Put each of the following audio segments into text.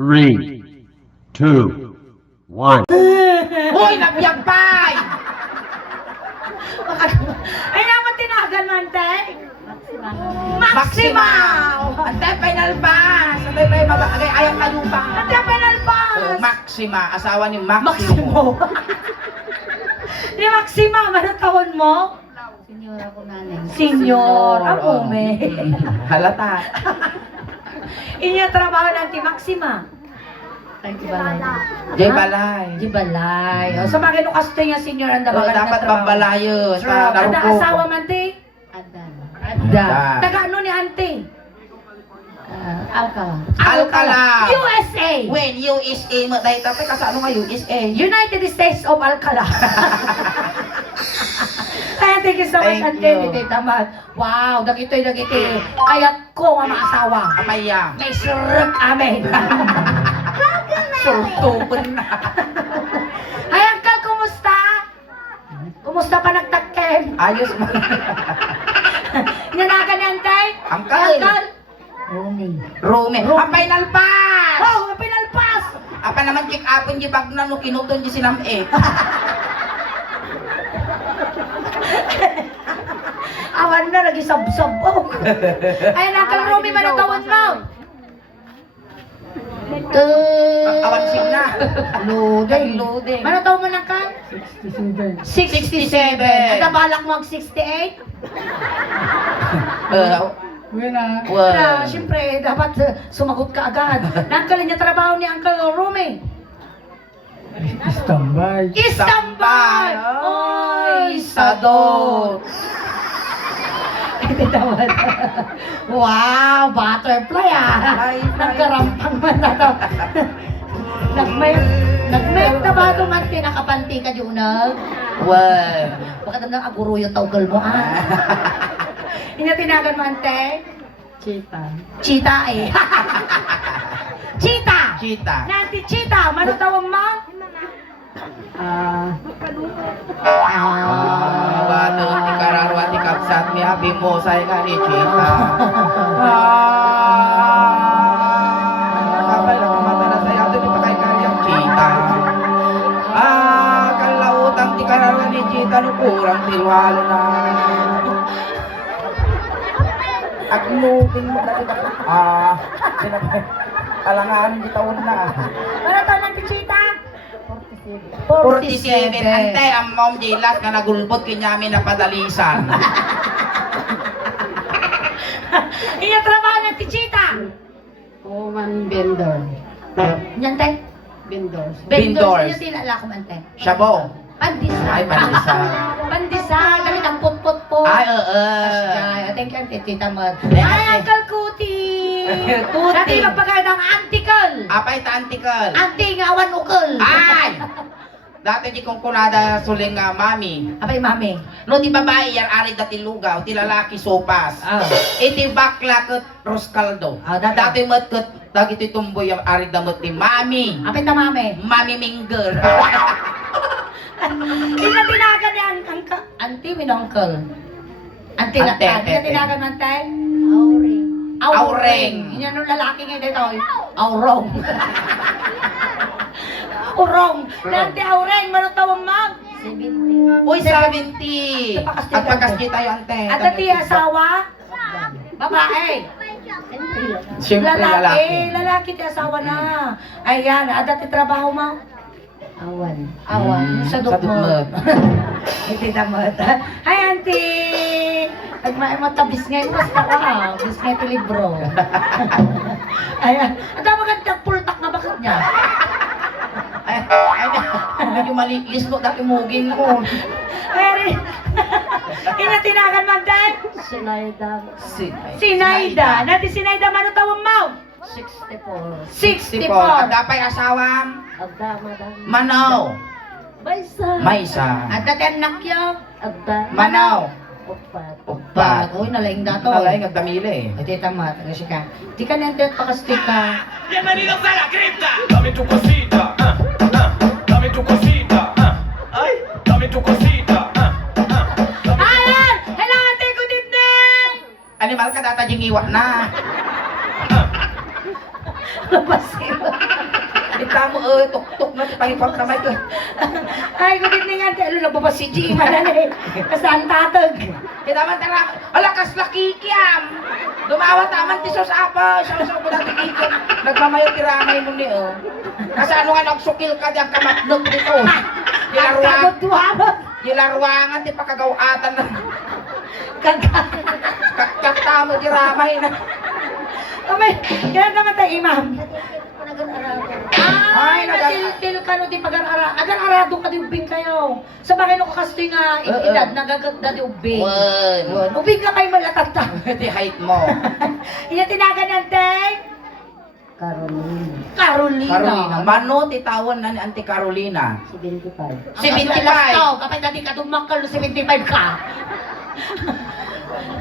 3, 2, 1. Hoy, nabiyag pay! Ay naman tinagal man, te. Maxima! Ante, final pass! Ante, may mabagay, ayang kalupa. Ante, penal pass! Maxima, asawa ni Maximo. Maximo. Ni Maxima, ano taon mo? Senyora ko nanay. Senior. Ang Oo. ume. Halata. Inya trabaho ng ti Maxima. Ay, balay. Jay Balay. Di balay. O, sa mga nung kasto niya senior ang dapat Dapat pambalayo Sure. sa Ada narupo. asawa man, te? Adan. Ada. Ada. Taga ano ni ante? Alcala. Alcala. USA. When USA mo dahil tapos kasano nga USA? United States of Alcala. Kaya thank you so much, Thank ante. you. Hindi tamad. Wow, dagitoy. Kaya ko nga maasawa. Amaya. May surut amin. Surtupon na. Ay, Uncle, kumusta? Kumusta pa nagtakem? Ayos mo. Inanagan ni Antay? Uncle. Uncle? Romy. Rome. Ang final pass! Oh, pinalpas! Apa naman kick upon di bag na no kinuton di sinam eh. Awan na, nag-isab-sab. Oh. Ay, Uncle Romy, manatawad mo. Awan signa. Loading. Loading. Manatawad mo ng kan? 67. At nabalak mo ang 68? Wala. Wala, siyempre, dapat sumagot ka agad. Uncle, niya trabaho ni Uncle Romy. Standby. Istambay! Oy, Sadot. Tawad. Wow, butterfly Ay, Nagkarampang man na to. Nagmek na ba ito man pinakapanti ka dyan unag? Well. Baka damdang aguro yung tawgal mo Inya tinagan mo ante? Chita. Chita eh. Chita! Kita. Nanti Chita, manutawang mo? Bato ti kararwa ti kapsat mi abi mo say ka ni Chita. Kapay na kumata na say ato ni pakay karyang Chita. Kalautang ti kararwa ni Chita no kurang tilwalo na. Agnutin mo dati alangan di taon na. Manutawang nanti Chita? 47. Ante, ang mom dilas nga nagulbot kinyami na padalisan. Inya trabaho ng Chita? Woman vendor. Yan tay? Vendors. Vendors. Inya tinala ko man tay? Shabaw. Pandisa. Ay, pandisa. Pandisa, gamit ang put-put po. Ay, oo. Ay, thank you, Tita Mad. Ay, Ay, ate. Uncle Kuti! Kuti. Dati magpagay ng antikal. Apay ta antikal. Anti nga awan ukol. Ay! Dati di kong kunada suling nga mami. Apay, mami. No, di babae yan ari dati lugaw, ti lalaki sopas. Ah. Iti bakla ket roscaldo. Ah, dati. Dati mat ket dagiti tumboy ang ari damot ti mami. Apay ta, mami. Mami Minger. Ina tinagan ni Uncle. Anti, minongkel. Anti na. Ante, Ina ante. tinagan man tay? Auring. Aureng. Ina nung lalaki nga dito. Aurong. Urong. Nanti aureng, manutawang mag. 70. Uy, 70. At pagkasdi tayo ante. At dati asawa? Babae. Siyempre lalaki. Lalaki ti asawa na. Ayan, dati trabaho mo? Awan. Awan, sa Sa dukmod. dukmod. Hindi damot. Hi, auntie! Nagmaay mo tabis ngayon, basta ka. Bis ngayon ti libro. Ayan. At ang magandang pultak na bakit niya? Ay, medyo malikis mo dati muging ko. Ay, inatinagan man din. Sinaida. Sinaida. Nati Sinaida, manutawang mo? 64. 64. At dapay asawang Agda, madam. Manaw. Baysa. Maysa. At dati anak niyo? Agda. Manaw. Upat. Upat. Uy, nalaing dato. Alay, nagdamili eh. Ay, tita ma, taga ka. Di ka nandiyan pakastik ka. Bienvenidos a la cripta. Dame tu cosita, dame tu cosita, ay, dame tu cosita, Ayan! Hello, ate! Good evening! Animal ka data jing iwa na. Labasin. Kita mo, tuk-tuk na, pahipag na may ko. Ay, good evening, ante. Ano na ba si G? Manali. Kasaan tatag? Kita man tara, alakas lakikiam. Dumawa taman ti sos apa, sos ko dati kikiam. Nagmamayo tiramay mo ni Kasi ano nga nagsukil ka diyang kamatlog dito. Kagod duhabot. Yilarwangan ti pakagawatan na. Kakta mo tiramay na. Kamay, kaya naman tayo, imam. Ay, Ay, natil ka no di pag-arara. Agar-arado ka di ubing kayo. Sa bagay no kakastoy nga edad, nagaganda di ubing. Wen. Ubing ka kayo malatagta. Ti height mo. Iya tinaga natin. Carolina. Carolina. Mano ti tawon na ni Auntie Carolina? 75. 75. Kapag dati ka dumakal, 75 ka.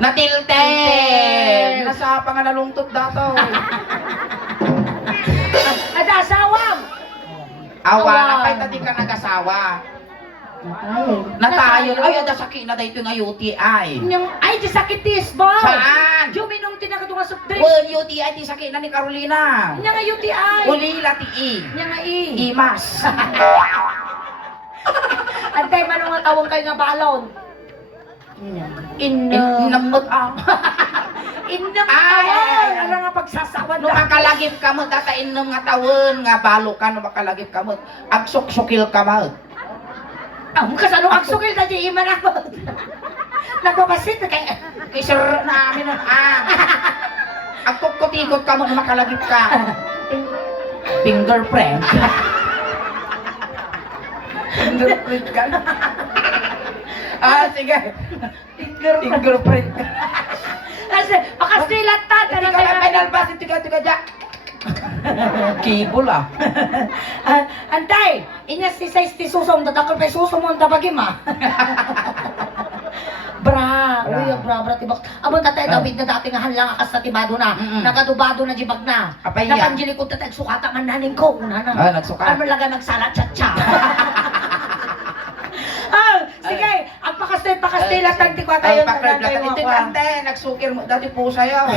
Natiltel. Nasa pa nga nalungtot dato. At asawang. Awa na pa'y tadi ka nag-asawa. Natayo. Ay, ada sakit na dahito nga UTI. Ay, di sakit tisbo. Saan? Juminong tinagatong sa drinks. Well, UTI di sakit na ni Carolina. Nya nga UTI. Uli lati I. Nya nga i. Imas. Antay man nga tawag kayo nga balon. Inamot ang. Indam Ay, tawon. Ano nga pagsasawan No makalagip ka mo, data inom nga tawon, nga balo ka, no makalagip ka mo. Agsok-sukil ka mo. Ang kasano agsukil na di iman ako. Nagpapasit kay Kay sir namin nun, agkukot-ikot ka mo, no makalagip ka. Fingerprint. Fingerprint ka na. Sige. Fingerprint. kasi makastilat ta Hindi ka na penalbas, hindi ka dyan. Kibol Antay, inya si size ti susong dadakol pa susong mo tabagi ma. Bra, uy, bra tibak. Abon tatay David na dati nga hanlang akas sa tibado na. Nakadubado na jibag na. Apay iya. Napanjili ko tatay sukata man naning ko una na. Nagsuka. Ano lagay magsalat chat-chat. Sige, ang pakastay tagti ko tayo na tayo Ito ako. kante, nagsukir mo dati po sa'yo.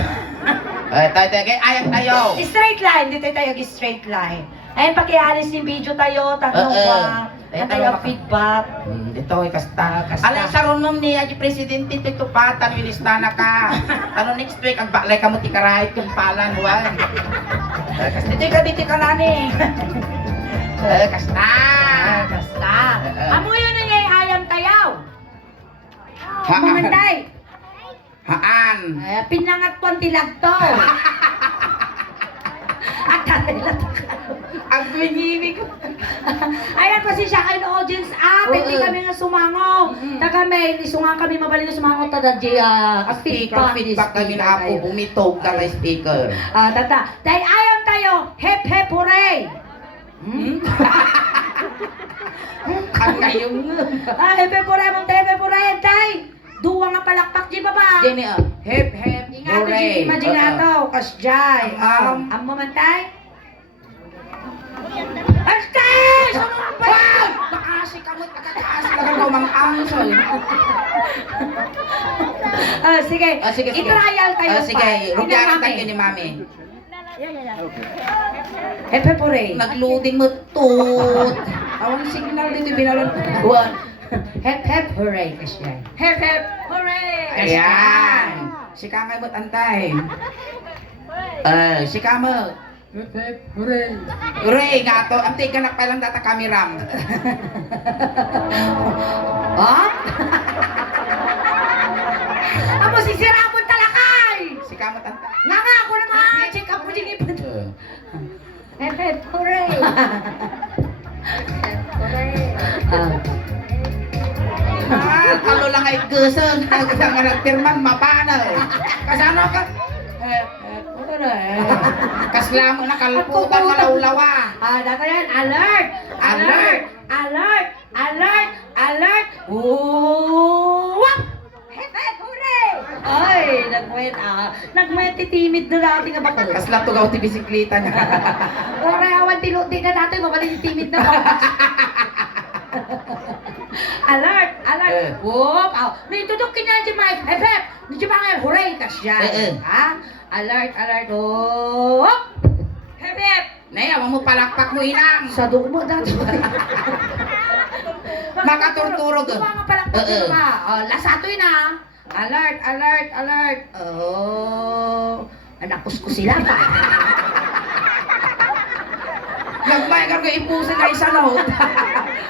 Tayo, ayang tayo. Straight line, dito tayo straight line. Ayun, pakialis yung video tayo, tatlong ba? Eh, Tayo ang feedback. Ito ay kasta. Alay sa runom niya, di presidente, ito pa, tanwilista na ka. Ano next week, ang baklay ka mo, ti karahit yung palan, huwag. Dito ka nani. Kasta. Basta. Amo yun na ngay ayam tayaw. Mamanday. Haan. Pinangat po ang tilagto. At Ang gwinyinig ko. ayan kasi siya kayo ng audience hindi kami nga sumango. Taga may isungan kami mabalin na sumango tada di Feedback kami na ako, bumitog ka na speaker. Tata, dahil ayam tayo, hep hep hooray! Ang ngayong. Hep hep hooray mong tayo, hep hep hooray, tay! Duwa nga palakpak di ba ba? Jenny, hep hep, Ingato di imaginato, kasjay. Ang mamantay? Astay! Sunod pa yan! Nakasi ka mo, nakakaasi ka ka mga angso. Sige, Sige. i-trial kayo pa. Sige, rugyaran Tingnan tayo namin. ni Mami. Hep hep hooray. Nag-loading mo tut. Awang signal dito binalon. One. Hep hep hooray, kasjay. Hep hep hooray! Ayan. Si Kakay mo't antay. Si Kamo. Hooray nga to. Antay ka na palang data kamiram. Ha? Amo si Sirapon talakay! Si Kamo antay. Nga ako naman! Check up mo dyan ipon. Hep hep hooray! Kalo lang ay gusong. Nagkang nga nagpirman, mapana. Kasano ka? Kasla mo na kalputan nga laulawa. Dato yan, alert! Alert! Alert! Alert! Alert! Wap! Hep hep hooray! Ay, nagmuet timid na dati nga bakal. Kasla tugaw ti bisikleta niya. Orayawan tinuti na dati, mabalin timid na ba? Alert! Alert! Whoop! May tudok kina di Mike. Hep hep! Di ba nga hooray kas yan? Ha? Alert! Alert! Whoop! Hep, hep. Ne, awang mo palakpak mo inang. Sa dugo dati. Makaturturog. Mga palakpak Oo. ba? Oh, last atoy na. Alert, alert, alert. Oh. Anakos ko sila pa. Gagmay ka nga ipusin na isa no.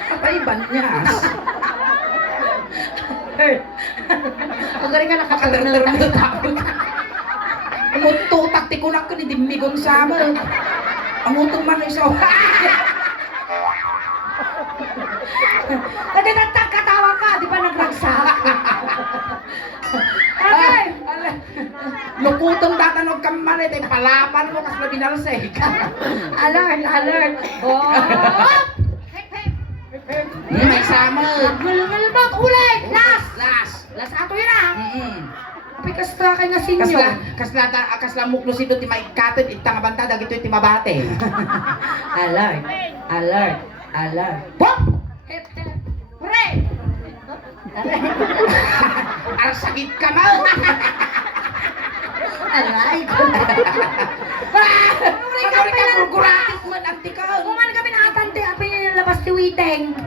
Kapay banyas. Ang galing ka Kakalender mo tapos. Umuto, taktikunak ko ni Dimigong sama. Ang utong man isa. Kasi nagtagkatawa ka, di ba nagragsak? Okay. Lukutong datanog kang malit, ay palapan mo kas na binalsik. Alert, alert. Oh! Hep, hep. May sama. Gulgul mo, ulit. Last. Last. Last ato yun ah. Pikas ka kay nga Kasla muklo si doon ti maikatid, itang banta, dagito yung timabate. Alert, alert, alert. Pop! Hep, hep. Hooray! Ang sakit ka mo. Aray ko. Hooray ka gurguratis mo, anti ka. Kuman kami na atante, apin yung labas ti Witeng.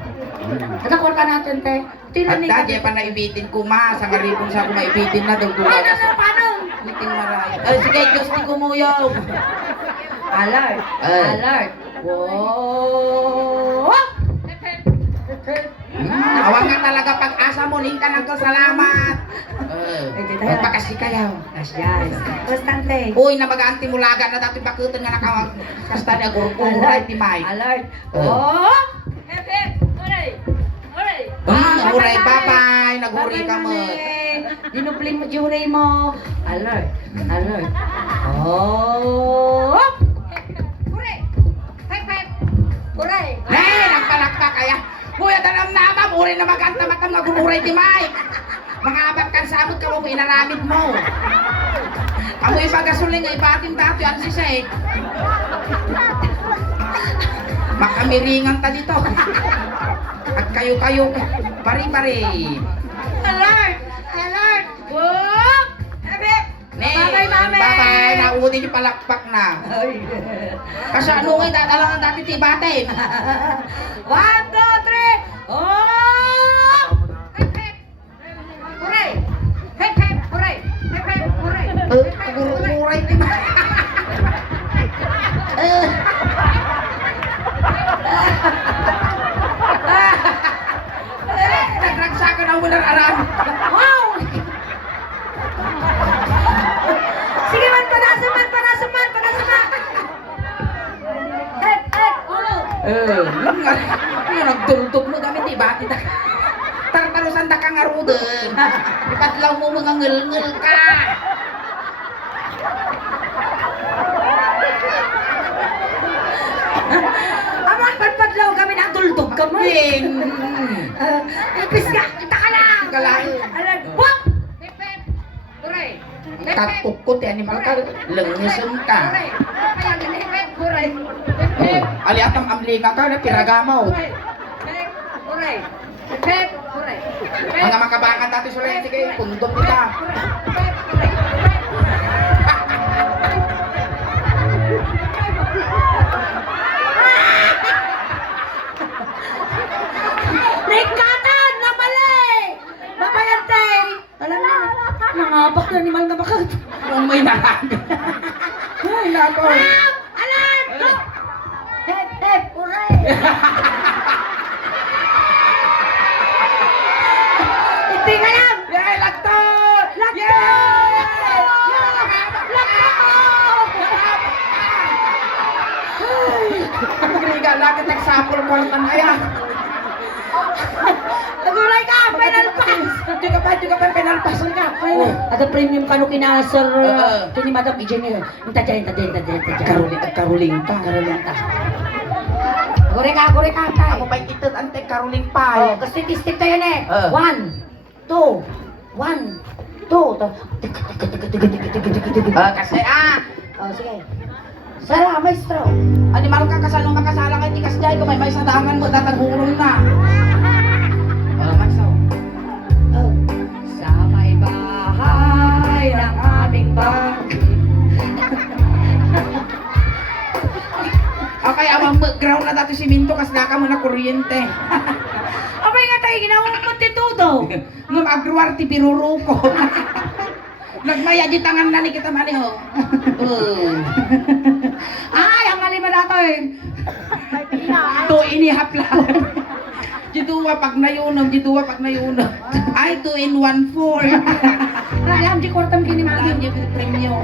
Natakor ka natin, te. At dadya pa naibitin ko ma, sa ngaripong sa ako maibitin na daw Ano, guratis. paano? Miting maray. Ay, sige, Diyos di kumuyaw. Alert, alert. Wow! Hep, hep. Hep, hep. Awang nga talaga pag-asa mo, ka ng kasalamat. Magpakasikayaw. Yes. Bastante. Uy, na mag-aanti mulaga na dati bakutan nga nakawag. Kasta niya gurgura, ti Mike. Alert. Oh! Hep, hep. Hooray. Hooray. Huray, bye-bye. Naghuri ka mo. Dinubling mo, juray mo. Alert. Alert. Oh! Hooray. Hep, hep. Hooray. Hey, nagpalakpak kaya. Kuya, dalam na muri na maganta matam nga gumuray ti Mike. Mga abat kan sabot ka mo inaramid mo. Kamu ipagasuling nga ibatin dati yan si Shay. Makamiringan ta dito. At kayo-kayo, pari-pari. Alert! Alert! Whoop! Hep, hep. Bye-bye, mami. Bye-bye. Nauni yung palakpak na. Kasi ano nga dadalangan dati tibatin. 1, 2, 3. Oh! Hep, hep. Hooray! Hep, hep. Hooray! Hep, hep. Hooray! Guru-guray ti Mike. Nagragsakan ang mulang aram. Wow! Sige man, panasan man, panasan man, panasan man. Hep, hep. Oh! Yung nagdultog mo kami, di ba? Tartarusan da ka nga ruden. Ipatlaw mo mga ngil-ngil ka. Aman, padpadlaw kami na tuldog ka mo. Ipis ka, kita ka lang. Ka lang. Alam, wap! Hep, hep. Hooray! Hep, hep. Katukot, animal ka. Lengisem ka. Hooray! Kaya ganun, hep, hep. Hooray! Hep, hep. Ali atang amlinga ka na piragamaw. Hooray! Hep, hooray! Hep, hep. Hooray! Hep, Mga makabangan dati sulit, sige, pundong kita. hooray! Hep, hooray! Nikatan na mali! Babayante! Alam na, nangabak na animal na bakat. Kung may nahamit. Ay, nako. Alam! Go! Hep, hep, hooray! Hindi ka lang! Yay, lakto! Lakto! Yay! Griga, lagi nagsapol ko ang tanaya. Naguray ka! Final pass! Juga pa, penal pass ka. Ada premium kanu kina Sir Oo. kini Madam Engineer. Minta dyan. Karuling pa. Gore ka tay. Ako ba'y itod ante karuling pa. Oh, kasi tistik tayo na eh. Oo. 1, 2, 1, 2. Kasi Oh, sige. Sara, maestro. animal ka kasalong makasala kay tikas jay ko may sa daangan mo tatagulong na. Masaw. Oh. Sa may bahay ng aming bang. background na dati siminto kas laka mo na kuryente. Abay nga tayo, ginawa mo titudo. Ngam agruar ti biruro ko. Nagmaya di tangan na ni kita mani ho. Ay, ang malima na to eh. To inihap lang. Jiduwa pag nayunom, jiduwa pag nayunom. Ay, 2 in 1 4. Alam, di kwartam kini Malang magi. di premium.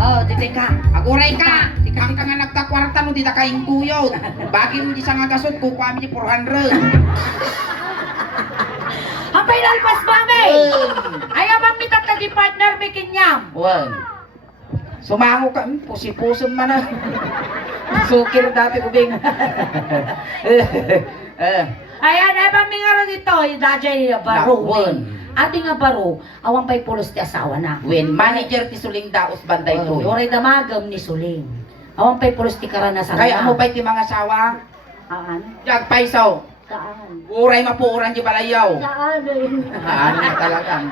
Oh, titi ka. Aguray ka! Ang ka nga nagtakwarta no, di na kaing tuyod. Bagi mo di sa nga gasot, kukuha mo di 400. Hampay lalpas ba, me? Ay, abang mitat na di partner, may kinyam. Wan. Sumango ka, pusi-pusom man na. Sukir dati ubing. Ayan, ay bang mingaro dito, yung dajay baro. Nakwan. Ati nga baro, awang pa'y pulos ti asawa na. When manager ti Suling Daos banday to. Yoray damagam ni Suling. Awang pa'y pulos ti karanasan na. Kaya mo pa'y ti mga sawa, Aan? jag paisaw. Saan? Uray mapuuran di balayaw. Saan eh? Ano na talagang.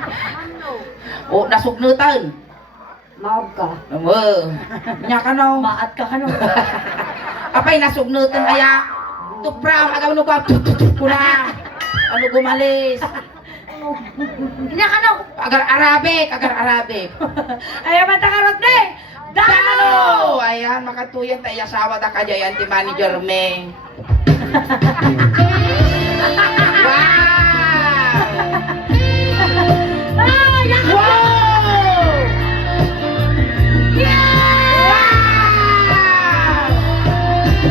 O, nasugnutan. Maog ka. Nya ka no. Maat ka kano. Apay nasugnutan kaya. Tupra, agaw no ka. Kuna. Ano gumalis. Inya ka no. Agar Arabic, agar Arabic. Ayan, matakarot na eh. Dano! Ayan, makatuyan tayo asawa da kajayan ti manager me. Wow! Ah, yan ka. Wow! Yeah! Wow!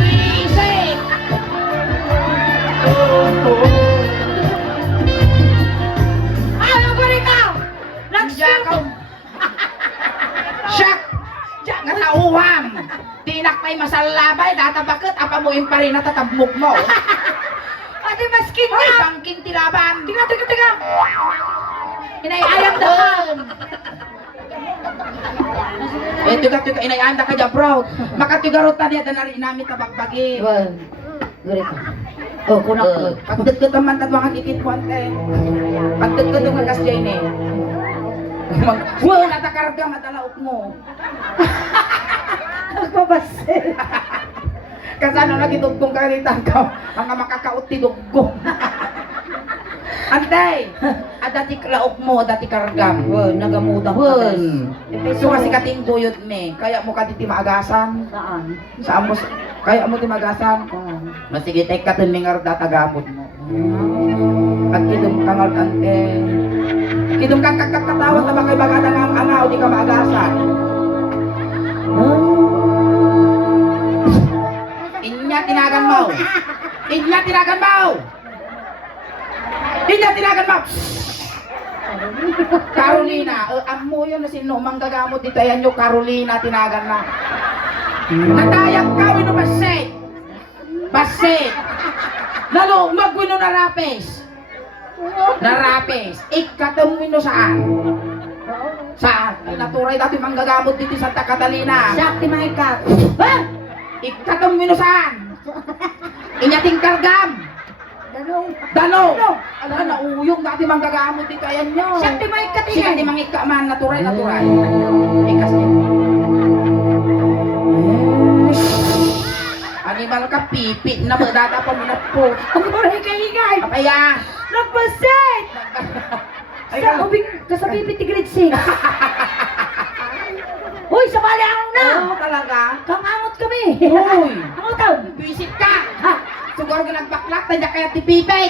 Easy! Ano ko rin ka? Diyan ka. Siyak! Diyan nga nauham! Tinak may masalabay, databakit, apa mo yung pa rin natatabmok mo. Ate, maskin Ay, ka. bangking tiraban! Tiga. Inayayam doon. Eh, tiga, inayanda ka dyan, bro. Makatigarot na niya, danari namin tabagbagi. Guri ka. Oh, kunak ko. Pagdagdag naman tatwa kang ikitpuan, eh. Pagdagdag naman kas dyan, eh. Wala, natakarga, madalaok mo. Nagpabase. Kasi ano lagi dugtong ka rin ka, mga makakaot ti dugtong. Antay, dati laok mo, dati kargam. Nagamuda ka. Wen. So kasi kating buyod me, kaya mo ka ti maagasan. Saan? Sa amos, kaya mo ti maagasan. Masige tek ka tin mingar datagamot mo. At kidum kangal ante. Kidum kang kakatawat na bakay bagada ng angaw di ka maagasan. Inya tinagan mo. Inya tinagan mo. Inya tinagan mo. Carolina, amo yun na sino manggagamot dito yan yung Carolina tinagan na. Natayag ka wino basit. Basit. Lalo magwino na rapes. Na rapes. Ikatam wino saan? Saan? Naturay dati manggagamot dito sa Santa Catalina. Sakti mga ikat. Ha? Ikatam wino saan? Inyating kargam. Dano! Ala na uyong dati manggagamot dito ayan nyo. Sakti mga ikat. Sika di mangika man naturay. Ikas niya. Animal ka pipi na madata pa minat po. Ang maray kaingay. Apaya! Nagpasit. Ay Sa ka! ubing, kasabibi ti grade 6. Uy, sa bali ako na. Oo talaga? Kamangot kami. Uy! Ano tao? Visit ka! Ha! Siguro ka nagbaklak, tadya kaya ti pipi!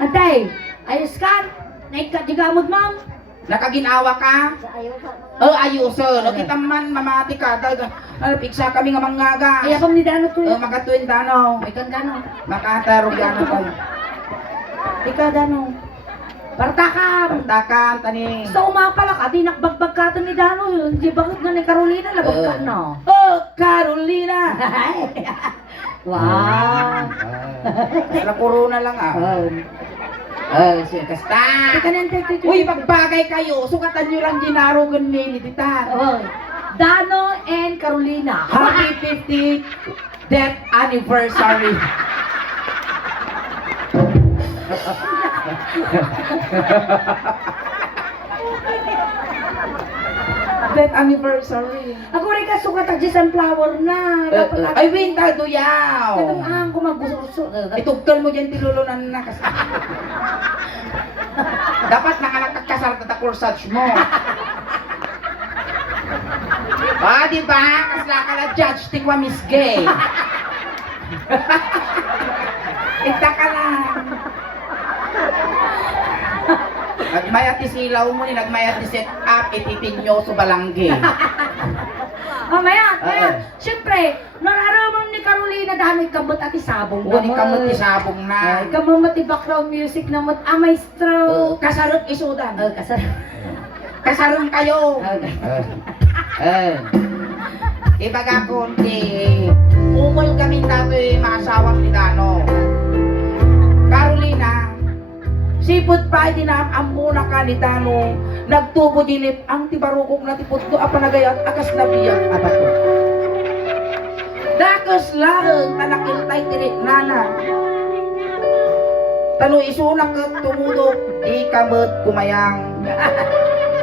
Antay, ayos ka? Naikat di gamot, ma'am? Nakaginawa ka? Sa ayaw ka. Oh, ayuso. No, kita man, mamati ka. Ano, piksa kami nga mangaga. Ay, apam ni Dano to. Magatuin dano. Ikan Dano. Makatarong gano ka. Ika Dano. Partakam. Takan, tani. Sa umapala ka, di nakbagbag ka ni Dano. Di bakit nga ni Carolina, labag ka no? Oh, Carolina! Wow. Sa corona lang ah. Siya kasta. Ika nante, Uy, pagbagay kayo, sukatan nyo lang ginaro ganili, tita. Dano and Carolina. Happy 50th death anniversary. 10th anniversary. Ako rin ka sukat ang sunflower na. Dapat Ay, winta do yaw. ang kumaguso. Itugtol mo dyan tilulunan na kasi. Dapat nakalagkakasal ka kursage mo. Di ba? Kasla ka na judge, tingwa Miss Gay. Ita ka lang. Nagmayat ti silaw mo ni, nagmayat ti set up, ititinyo sa balangge. Mamaya. Siyempre, nararamam ni Carolina dahil kamot at isabong Huwag ni kamot ti sabong na. Kamot ti background music na mot maestro. Kasarot isudan. Kasar. Kasaron kayo. Ibaga konti. Umol kami dato'y maasawang ni Dano. Carolina, sipot pa dinamamuna ka ni Dano. Nagtubo dilip ang tibarukok na tiputto apanagayat akas na biyak abato. Dakas laheng tanakil tay tirik nana. Tanu isunak ket tumudok di kamet kumayang.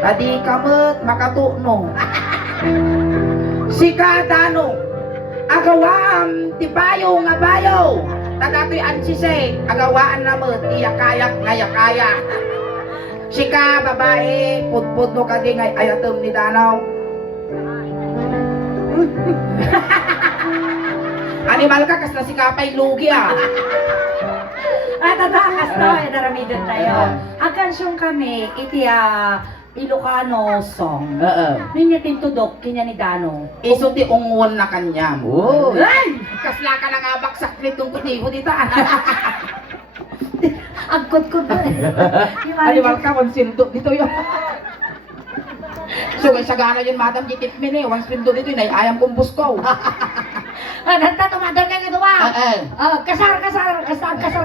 Tadi kamet makatuno. Si Kadano agawam ti bayo nga bayo. Tadatoy ansise agawaan namet iya kayak ngaya-kaya. Si ka babae putput no kadi ngay ayatem ni Danaw. Animal ka kas na si kapay lugi ah. Tatakas to, naramidon tayo. Ang kansyong kami, iti Ilocano song. Ninya tintudok, kinya ni Dano. Iso ti ungwon na kanyam. Oh. Ay! Kasla ka lang abaksak nitong kutibo dito. Agkot-kot na eh. Animal ka, wansindo dito yun. So, sa gana yun, madam, jitip min eh. Wansindo dito yun, ay ayam kong busko. Tumadar ka nga ba? Kasar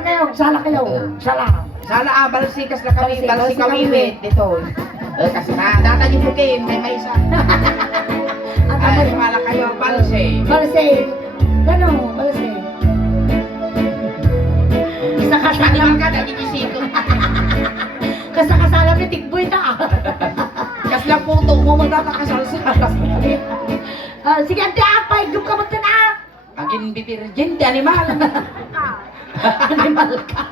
kayo. Sala kayo. Sala. Sala balsikas na kami, Balsi balsi kami kami. dito. Kasi na, data niyo po kayo, may isa. Ay, sumala kayo, balsi. Balse. Ano? Balse. Isa Animal kasalam. ka, nagigisito. Kasalam ni Tigboy na. Kasi lang puto mo, magkakasal-sal. Sige, ante apay. Gum ka na. Agin bitirgin, di animal. Animal ka.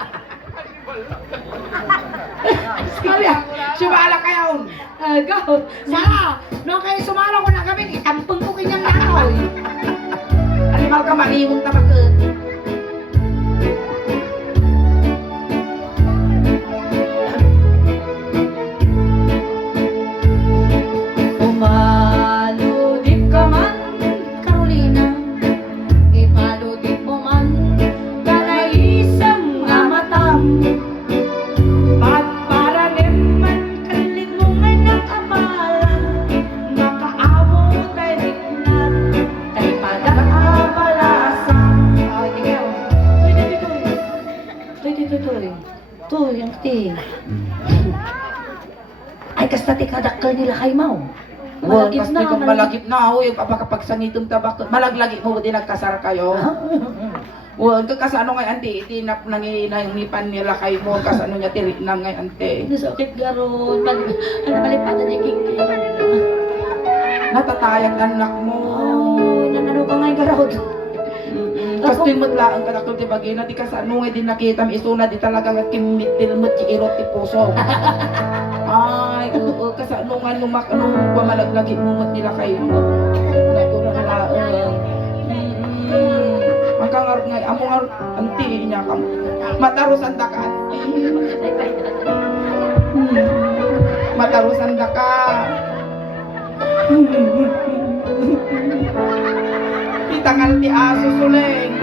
Sige, sumala kayo. Go. Sala. Nung kayo sumala ko na kami, itampong ko kanyang nakaw. Animal ka, malimong tamakot. Umaludip ka man, Carolina. Ipaludip mo man, kanaisang nga matam. Pagparalim man, kalit mo man ang amalan. Makaamo tayo tignan, kay pag-aabalasan. Ikaw. Tuy, ang ti. Ay, kasta ti kadakkel nila kay Mau. Malagip na, malagip na. Uy, kapagsangitom tabak. Malaglagi mo din nagkasar kayo. Well, kasano ngay ante, itinap nangipan nila kay mo, kasano niya tirik na ngay ante. Nasakit garon. Malipatan niya kiki. Natatayang anak mo. Nanano ka ngay garod. Kastoy mo't laang kadakol ti bagina, di kasano ngay din nakita, isuna di talaga nga kimitil mo ti irot ti puso. Ay, oo, kasano nga nung pamalaglagi mo mo't nila kay mo. Nagulang laang. Magkangarot ngay, amo nga ante niya ka mo. Matarusan da ka ante. Matarusan da ka. Itangal ti aso suleng.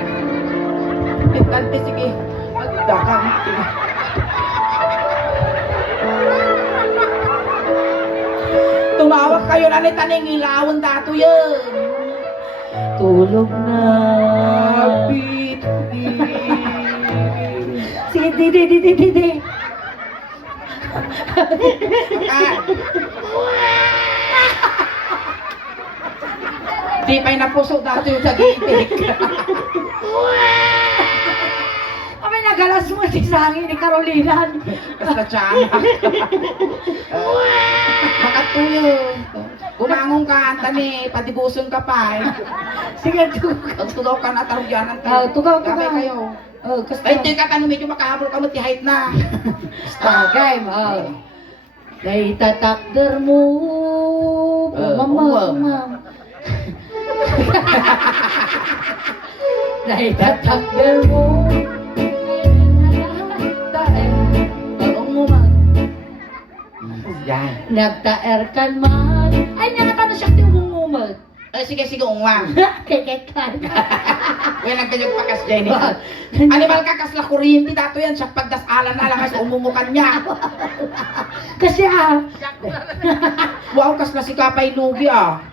Itante sige. Magdakan ti. Tumawag kayo na ni taning ilawon dato yun. Tulog na. Kapit. Sige, di. Di pa'y napuso dato yung sa gitik. Kami nagalas mo si Sangi ni Carolina. Basta tiyan. Makatuyo. Bumangon ka, antani, patibuson ka pa eh. Sige, tugaw. Pagtugaw ka na, tarugyanan Ah, ka. tugaw, Gabay tugaw. kayo. Oh, kasta. Ay, ito ka tanong, medyo makahabol ka mo, tihait na. Game, oh. Kay tatakder mo. umam. Kay tatakder mo. Barong mo man. Yan. Nagtaer kan man. Ay, nakatano siya ti umumumot. Ay, sige, ungwang. Kekekan. Uy, nagkanyog pakas dyan eh. Animal ka kasla kuryente, dato yan, siya pagdasalan na lang kasi umumukan niya. Kasi Wow, kasla si Kapay Nugi ah.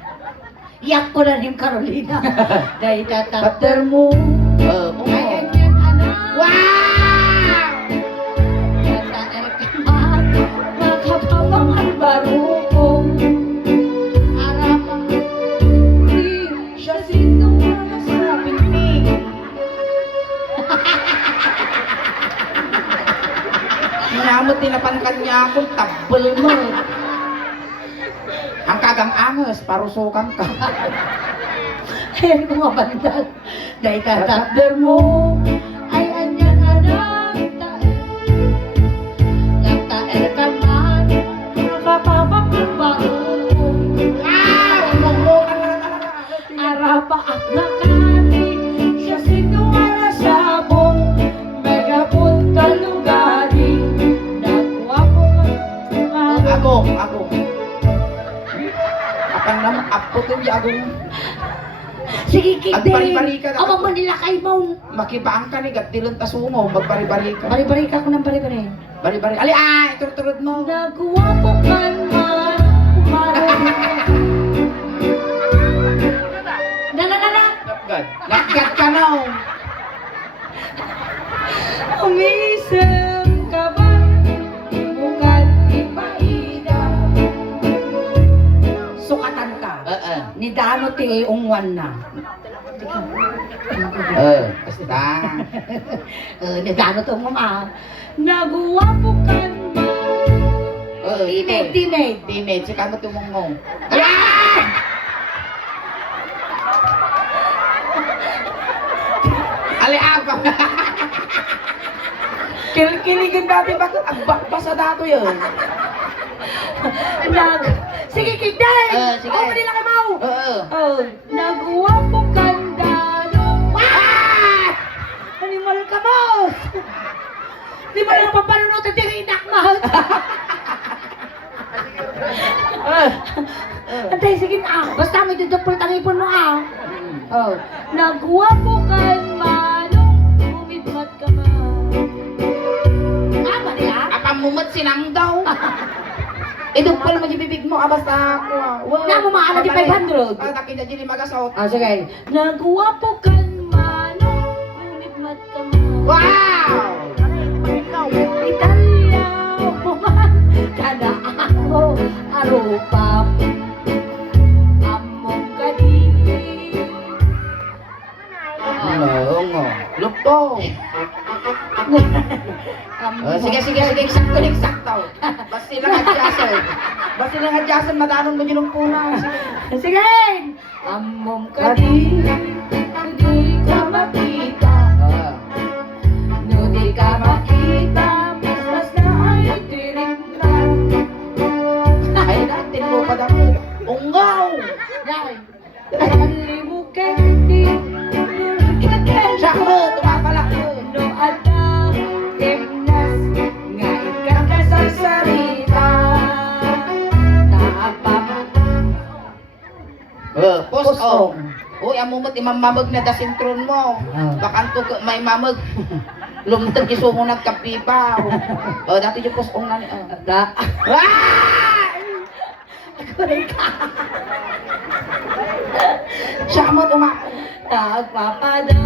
iyak ko na yung Carolina. Dahil tatakder mo. Wow! Ayan yan, anak. Nagtaer kan man. Makapawang ang barukong. Araman. Siya sinungaling sa pinig. Hinamot tinapankan niya ako, tabel mo. Ang kagang angas, parusukan ka. Ayan ko nga bandal. Dahil tatakder mo. Ay anyang anak. Nagtaer ka man. Makapawang ang barukong. Arapa at nakati, siya sinuwala sabong, megapunta lugari, nakuha ko Agong. Apan naman, aputin di agong. Sige, kite. Agbari-bari ka na. Ama mo nila kay mo. Makibaang ka ni, gatilan tasungo, magbari-bari ka. Bari-bari ka ko ng bari-bari. Bari-bari. Ali, turod mo. Nakuha ko kan man, umarong. Lagat ka na. Umisem ka ba? Bukan ipaida. Sukatan ka. Ni Dano ti ungwan na. Basta. Ni Dano to mama. Naguwapo kan ba? Tinid. Tinid, si kamo tumungong. Ali, abang. Kiligin dati, bakit agbak pa sa dato yun? Sige, kigday! Sige. Oh, nila kay Mau! Oo. Oh, naguwapo kan Dano. Animal ka, boss! Di ba yung papanunod at tirinak, mahal? Antay, sige na. Basta may dudupol tangipon mo, ah. Oh, nagwapo kan manong, umidmat ka ba? Tama niya? Apamumot sinang daw. Idupol mo yung bibig mo, basta ako. Na mo maala di 500. Takin na dili magasot. Ah, sige. Nagwapo kan manong, umidmat ka ba? Wow! Italya mo man, kada ako, arupam. Among kadiri. Ano? Lupo. Sige, eksakto. Basta lang adyasan, madanon mo yun ang puna. Sige! Among kadiri, hindi ka makita. Hindi ka makita, mas na ay tirinta. Ay, natin mo pa dami. Unggaw! Dahil, alimukin di, Sakto, tumapala ko. no ada, timnas, nga ikaw ka sa sarita. Taapam, Post-ong. Uy, amumot imamamag na dasintron mo. Bakanto ka, may mamag. Lumtag isungo nagkapipaw. Dati yung post-ong na ni. da, Siya mo tagpapada,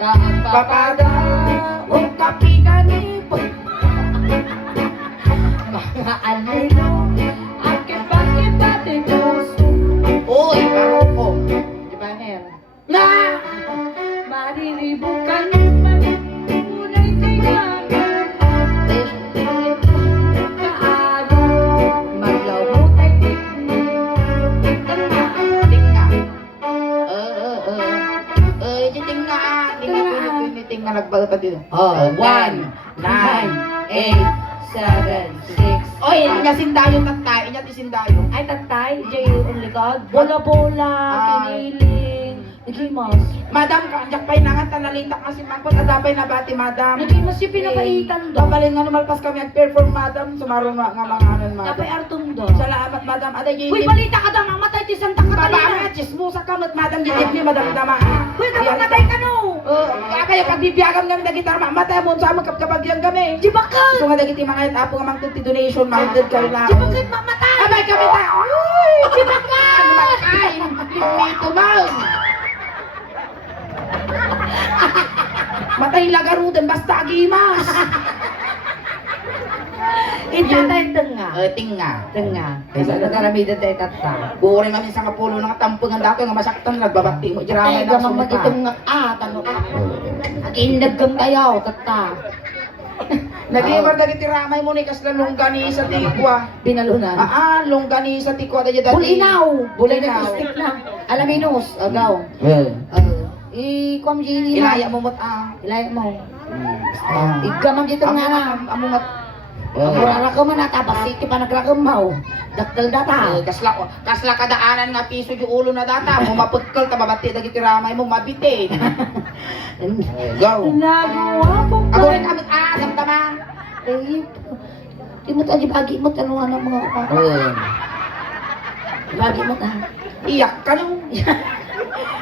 tagpapada, Ang kapigani. mga alilo, akit-bakit puso. Uy, parang ko. Di ba, Ner? Na! Mariribukan man, unay tingnan, kaano, maglaw Oh, 1, 9, 8. 7, 6. Oy, inya sindayo tatay, inya ti sindayo. Ay, tatay, Jay, ang likod. Bola-bola, Ay. kiniling. Nagimas. Madam, kanjak pa'y nangat talalitak nga si Mangkot, adapay na bati, madam. Nagimas yung pinapaitan do. Kabalin nga numalpas kamiag-perform, madam. Sumaron nga mga anon, madam. Tapay artong do. Salamat, madam. Aday, Uy, balita ka daw, mamatay ti Santa Catalina. Baba, chismusa ka, madam, didipli, madam, dama. Uy, kamatay ka no. Kaya kayo, pagbibiyagam nga ng gitar, mamatay mo sa amang kapkabagyang kami. Di ba ka? So nga dagiti mga itapo nga mangtid ti donation, mangtid kayo na. Di ba kayo mamatay? Abay kami ta. Uy, di ba ka? Ano makain? Limito man. Matay lagarudan, basta agimas. Itatay tenga. Tinga. Tenga. Kaysa nagaramida tayo tata. Bukurin kami sa kapulo ng tampungan dati nga masaktan, nagbabati mo. Diramay Ay, na gamang sumita. magitong nga tanong ka. Agindagam kayo, tata. Nag-ibar dagiti ramay mo ni kasla longani sa tikwa. Binalunan. Longani sa tikwa dagiti dati. Bulinaw. Bulinaw. Stick na. Alaminos. Agaw. Ikwam jini na. Ilaya mo mot Ilaya mo. Igamang dito nga na. Amungat. Murara ka man natabas. Iti pa nagragamaw. Daktal data. Kasla kadaanan nga piso yung ulo na data. Mumapagkal tababati dagiti ramay mo mabiti. Go. Nagawa ko Ako rin amit damdama. Eh, di mo tayo bagi mo tanungan ng mga kapatid. Bagi mo tayo. Iyak ka nung.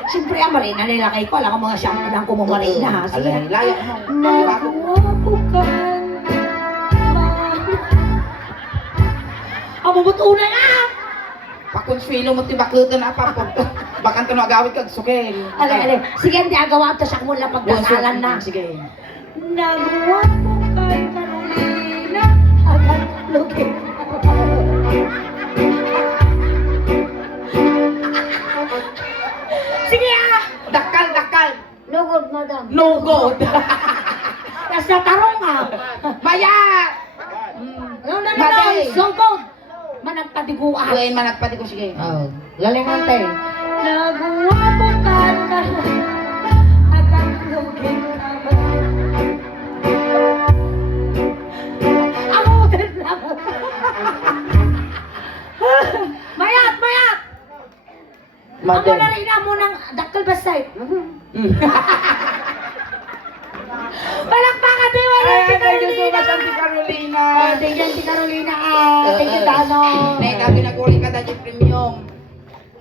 Siyempre, ang marina nilakay ko. Alam ko mga siyang lang ko mga marina. Sige. Alay, layak mo. Nagawa ko ka. Amubutunan na! Pakonsuelo mo ti bakutan na pa. Bakan ka no agawit kag sukel. Alay. Sige, hindi agawa ito sa kumula pagdasalan na. Sige. Nagawa ko kay Carolina. Agad lugin. Sige Dakal. Lugod, madam. No good. Tas natarong nga. Maya! No, Maday. Songkod. Managpadiguan. Kuwain man nagpati ko sige. Lalingan tayo. Nagawa ko kan agad lugin ka ba? Amutin lang. Mayat! Ako na rin mo ng dakal basay. Palakpakan tayo! Thank you so much, Auntie Carolina. Thank you, Auntie Carolina. Thank you, Dano. Nay, kami naguli ka dati premium.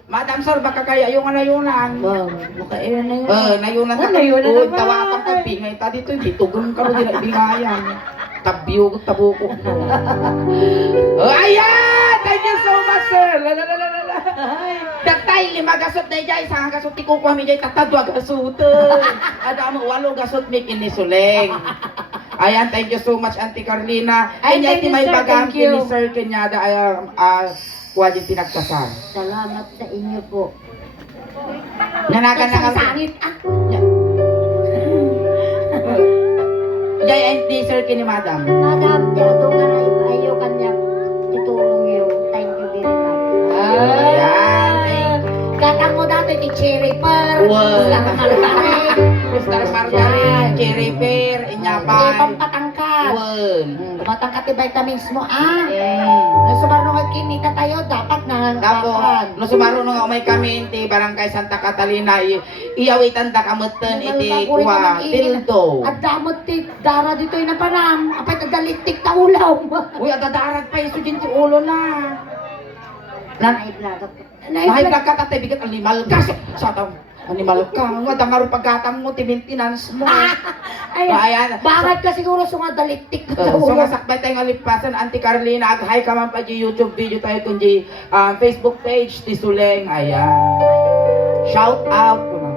Madam Sir, baka kaya yung nayunan. Wow, makailan na yun. Nayunan ka. Nayunan Uy, naman. tawakan ka, bingay ta dito. Ditugon ka rin na ibingayan. Tabiyo, tabuko. Ayan! Thank you so much, sir. Lalalala. Datay, 5 gasot na dyan. Isang gasot, tiko ko kami dyan. Tatadwa gasot. Ada mo, 8 gasot may kinisuleng. Ayan, thank you so much, Auntie Carolina. Ay, Kanya thank you, may sir. bagang Thank you. kini Sir Kenyada. Kuha din pinagkasal. Salamat sa inyo po. Nanagan na Isang kami. sangit. Jay, hindi Sir Kini Madam. Madam, dito nga na ibayo kanya itulong yun. Thank you very much. Ayan. Katang mo dati ni Cherry Pearl. Wow. Gusto ka malakarin. Mr. Margarin, Cherry Pear, Hindi Inyapan. pampatangkat. Well. Kumatangkat yung vitamins mo, Nung sumarunong at kinita tayo, dapat na Tapos, no sumaro nga umay kami ti Barangay Santa Catalina, iyawitan da kamutan iti kuha, tildo. At damot ti dara dito yung napanam. Apay tagdalitik ta ulaw. Uy, adadarat pa iso din ti ulo na. Naiblado po. Mahay ka tatay bigat animal ka. Sa tao, animal ka. Nga dangar pagkatang mo, ti maintenance mo. Ayan. Bakit ka siguro sunga dalitik ka ta So ulaw. nga sakbay tayong alipasan, Auntie Carolina, ag-hi ka man pa di YouTube video tayo kung di Facebook page, ti Suleng, ayan. Shout out ko na.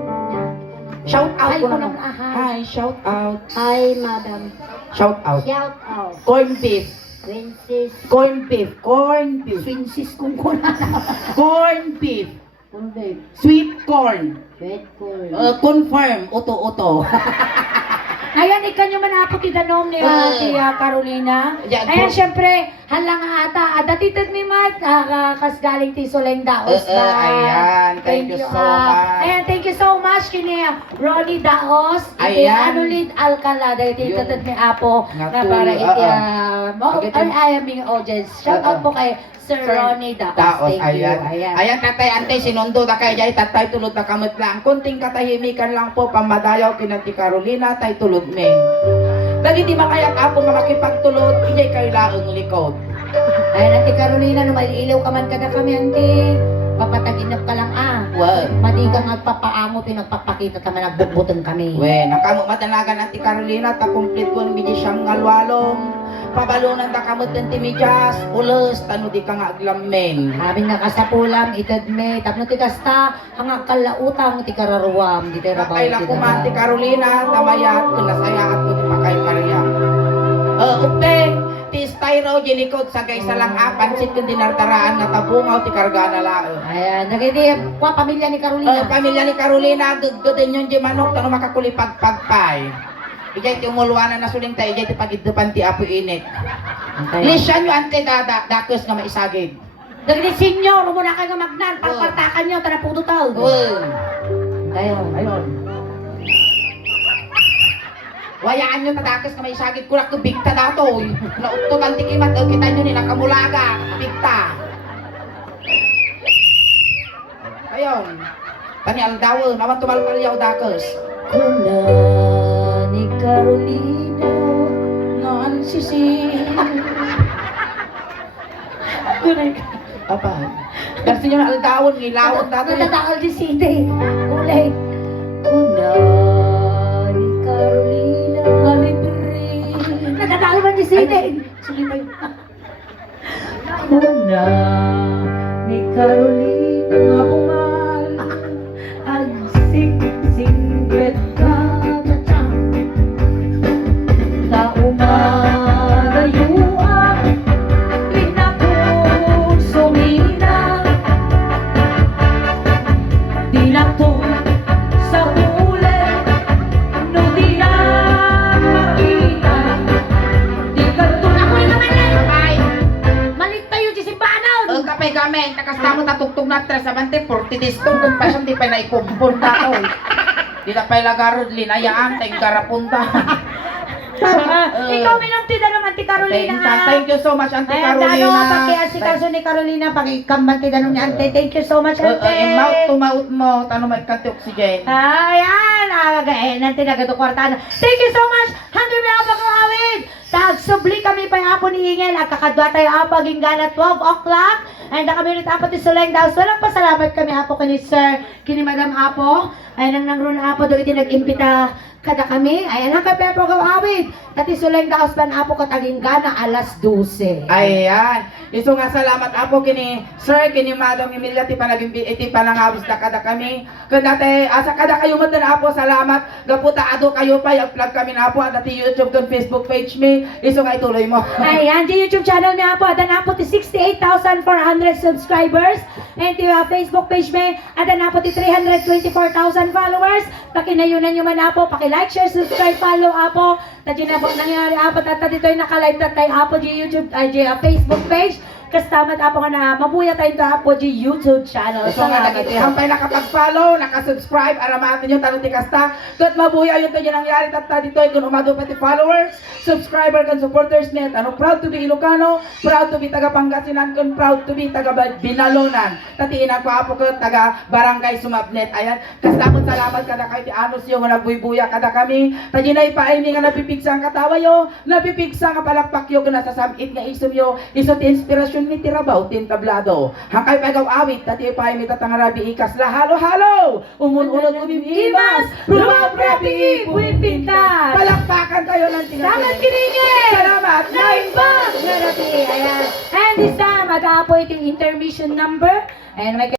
Shout out Hi ko ko na. lang, hi. Hi, shout out. Hi, madam. Shout out. Shout out. Corn beef. Princess. Corn beef. Corn beef. Swinsis kung kuna. Corn beef. Kumbig. Sweet corn. Sweet corn. Confirm. Oto-oto. Ayan, ikan yung manapot ti Danom ni Tia Carolina. Yan, Ayan, po. syempre, halang ata, datitag ni Mat, kas galing ti Soleng Daos ba? Ayan, thank you so much. Ayan, thank you so much kini Ronnie Daos, iti Ayan. Anulid Alcala, dati Yun. tatad ni Apo, Nga na to, para iti, Okay, ay aming audience. Shout out po kay Sir Ronnie Daos. Daos, Thank you. ayan. Ayan, tatay, antay, sinundo na kayo dyan, tatay, tulod na kamot lang. Kunting katahimikan lang po, pamadayaw, kinanti Carolina, tay tulod men. Dali di makayak apo nga makipagtulod, ijay kayo laong likod. Ayan, Auntie Carolina, no malilaw ka man kada kami, Auntie. Papataginap ka lang, Well, Madi ka nagpapaamo, pinagpapakita ka man, nagbubutong kami. we, nakamo madalagan Ate Carolina, ta complete ko ng siyang ngalwalong. Pabalunan ta kamot ng timidyas, ulos, tano di ka nga aglamen. Aming nakasapulam, itad me, tapno ti kasta, ang akalautang ti kararuam, di tayo rabaw Kakailang kuman Ate Carolina, tamayat, kung nasayaat mo di pa kayo kariyang. Upeng, ti styro, gilikod sa gay sa lang pansit kung dinartaraan na tabungaw ti karga na lao. Ayan, nagiti, kwa pamilya ni Carolina. Pamilya ni Carolina, gagawin yung di manok, tano makakulipagpagpay. Ijay ti umulwanan na suling tayo, ijay ti pagidupan ti apo init. Lisyan yung ante dakos nga maisagid. Nagiti senyor, muna kayo magnan, palpartakan nyo, tanaputo tao. Ayun. Ayun. Wayaan nyo nadakos nga maisagid, kurak ko bigta dato. Naukto ang tikimat, kita nyo ni nakamulaga, bigta. Ayun. Tani aldaw, naman tumalpalyaw dakos. Kuna ni Carolina, Ngan sisi. kunay Apa? Kasi nyo na aldawon, ngilawon dato. natatakal di sinde. Kulay. Kuna ni Carolina, libre. Natatakal man di sinde. Sulipay. Kuna ni Carolina, nga bumal. Ang sing-singlet ka, tatang. Na umadayuan, pinakong sumina. Di na to sa huli, no di na makita. Di ka to. Ako'y naman lang! Ay! Malit tayo di si Panon! Kapay kami, nakastamo na tugtog na tres sabante, 40 distong kung pa siyang di pa naikumpon na to. Di na pa ilagarod, linayaan, tayong garapunta. Ikaw minanti na naman, Auntie Carolina. Thank you so much, Auntie Ayan, Carolina. dano, pagkiasikaso ni Carolina, pakikambanti na ni Ante. Thank you so much, Ante. Mouth to mouth mo, tanong may kanti oxygen. Ayan, agagain, Ante na gato kwartana. Thank you so much, Hunter may apa kang awid. Tagsubli kami pa hapon ni Ingel, at kakadwa tayo apag hinggan at 12 o'clock. And kami ulit apo ti Soleng Daos. Walang pasalamat kami apo kani Sir, kini Madam Apo. Ayan ang nangrun apo doon iti nag-impita kada kami. Ayan ang kape program awid. Tati Soleng Daos pan apo kataging gana alas 12. Ayan. Iso nga salamat apo kini Sir, kini Madam Emilia, ti panagimbi, iti panangawis na kada kami. Kung dati, asa kada kayo mo na apo, salamat. Gaputa ado kayo pa, i-upload kami na apo, at ati YouTube kung Facebook page me. Iso nga ituloy mo. Ayan, di YouTube channel niya po. Adan na po ti 68,400 subscribers. And ti Facebook page may adan na po ti 324,000 followers. Pakinayunan nyo man na po. Paki-like, share, subscribe, follow apo. Tadyo na po nangyari apo. At dito ay nakalive na tayo apo di YouTube, ay di Facebook page. Kastamat apo nga na mabuya tayo ta apo di YouTube channel. So nga Salamat nagiti po. hampay nakapag-follow, nakasubscribe, aramatin nyo, tanong ti kasta. Kat mabuya yun to yung nangyari, tata dito ay kung umado pati followers, subscriber, kan supporters net. Ano, proud to be Ilocano, proud to be taga Pangasinan, kun proud to be taga Binalonan. Tatiin ako apo ko, taga Barangay Sumabnet. Ayan, kastamot salamat kada kayo ti Anos yung nagbuy-buya kada kami. Tadinay pa ay nga napipigsa ang katawa yo, napipigsa ang palakpak yo, kung nasasamit nga isum yo, iso ti inspirasyon ni Tirabaw, tin tablado. Hangkay pagaw awit, tati pa ay mitatangarabi ikas la halo-halo, umun-unod umimimas, rumaprapi, buwin pintas. Palakpakan tayo ng tinapin. Salamat kiningin! Salamat! Naimbang! Ayan. And this time, at apo ito intermission number. And may